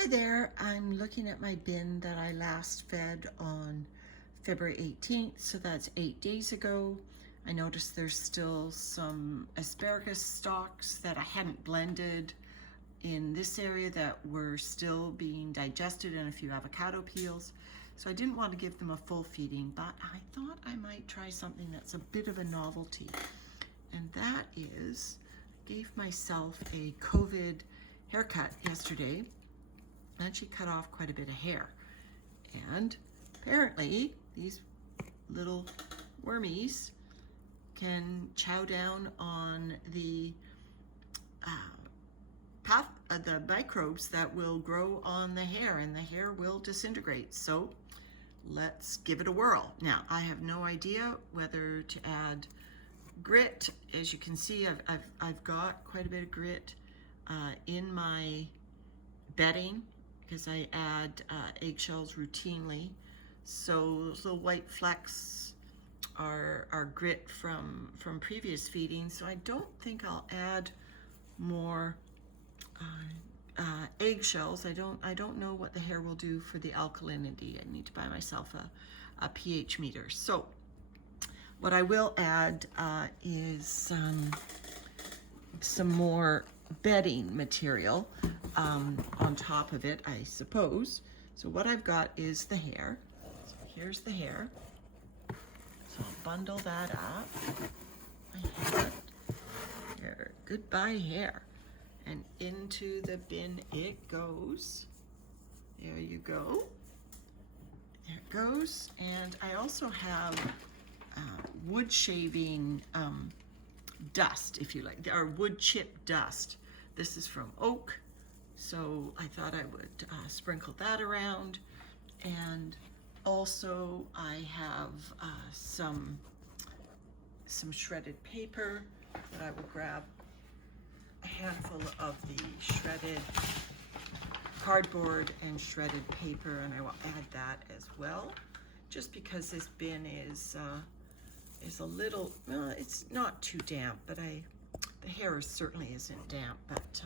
Hi there, I'm looking at my bin that I last fed on February 18th, so that's 8 days ago. I noticed there's still some asparagus stalks that I hadn't blended in this area that were still being digested, and a few avocado peels. So I didn't want to give them a full feeding, but I thought I might try something that's a bit of a novelty. And that is, I gave myself a COVID haircut yesterday. I actually cut off quite a bit of hair. And apparently these little wormies can chow down on the the microbes that will grow on the hair, and the hair will disintegrate. So let's give it a whirl. Now, I have no idea whether to add grit. As you can see, I've got quite a bit of grit in my bedding, because I add eggshells routinely. So those little white flecks are grit from previous feedings. So I don't think I'll add more eggshells. I don't know what the hair will do for the alkalinity. I need to buy myself a pH meter. So what I will add is some more bedding material on top of it, I suppose. So what I've got is the hair. So here's the hair. So I'll bundle that up. I have it. Here, goodbye hair. And into the bin it goes. There you go. There it goes. And I also have wood shaving dust, if you like, or wood chip dust. This is from oak, so I thought I would sprinkle that around. And also I have some shredded paper that I will grab a handful of the shredded cardboard and shredded paper, and I will add that as well, just because this bin is a little, well, it's not too damp, but the hair certainly isn't damp, but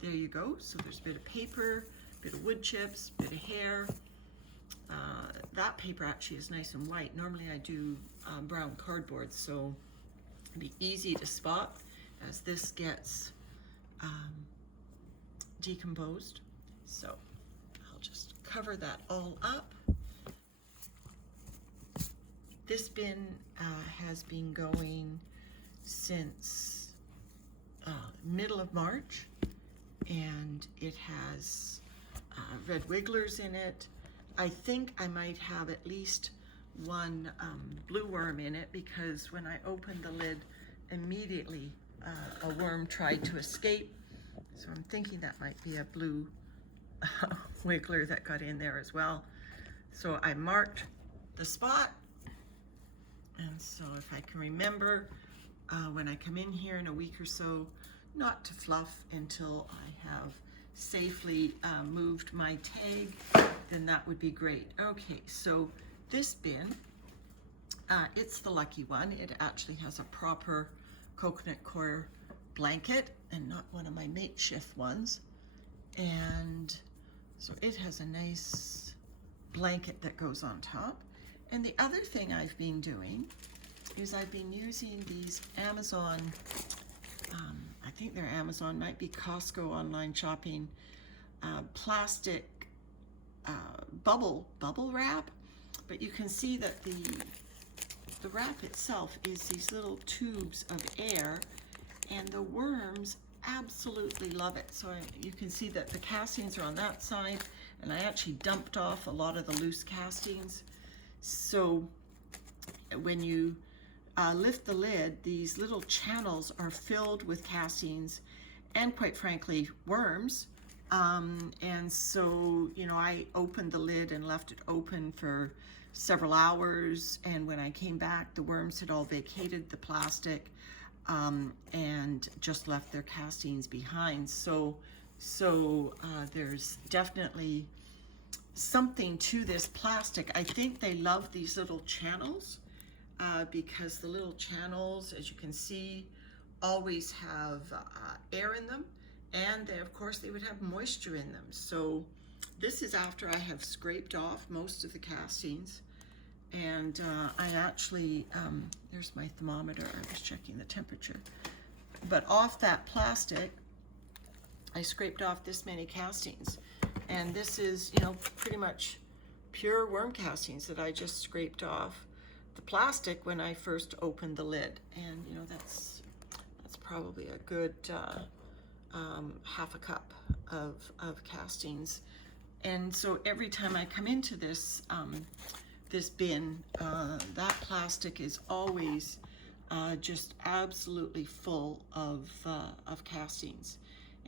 there you go. So there's a bit of paper, a bit of wood chips, a bit of hair. That paper actually is nice and white. Normally I do brown cardboard, so it'd be easy to spot as this gets decomposed. So I'll just cover that all up. This bin has been going since middle of March, and it has red wigglers in it. I think I might have at least one blue worm in it, because when I opened the lid, immediately a worm tried to escape. So I'm thinking that might be a blue wiggler that got in there as well. So I marked the spot. And so if I can remember when I come in here in a week or so, not to fluff until I have safely moved my tag, then that would be great. Okay, so this bin, it's the lucky one. It actually has a proper coconut coir blanket and not one of my makeshift ones. And so it has a nice blanket that goes on top. And the other thing I've been doing is I've been using these Amazon, I think they're Amazon, might be Costco online shopping, plastic bubble wrap. But you can see that the wrap itself is these little tubes of air, and the worms absolutely love it. So you can see that the castings are on that side, and I actually dumped off a lot of the loose castings. So when you lift the lid, these little channels are filled with castings and, quite frankly, worms. And so, you know, I opened the lid and left it open for several hours. And when I came back, the worms had all vacated the plastic and just left their castings behind. So there's definitely something to this plastic. I think they love these little channels because the little channels, as you can see, always have air in them, and they, of course, they would have moisture in them. So This is after I have scraped off most of the castings, and I actually, there's my thermometer, I was checking the temperature, but off that plastic, I scraped off this many castings, and this is, you know, pretty much pure worm castings that I just scraped off the plastic when I first opened the lid. And you know, that's probably a good half a cup of castings. And so every time I come into this this bin, that plastic is always just absolutely full of castings,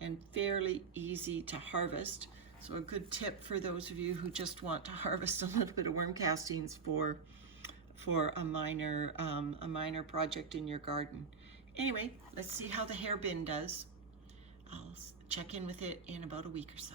and fairly easy to harvest. So a good tip for those of you who just want to harvest a little bit of worm castings for a minor project in your garden. Anyway, let's see how the hair bin does. I'll check in with it in about a week or so.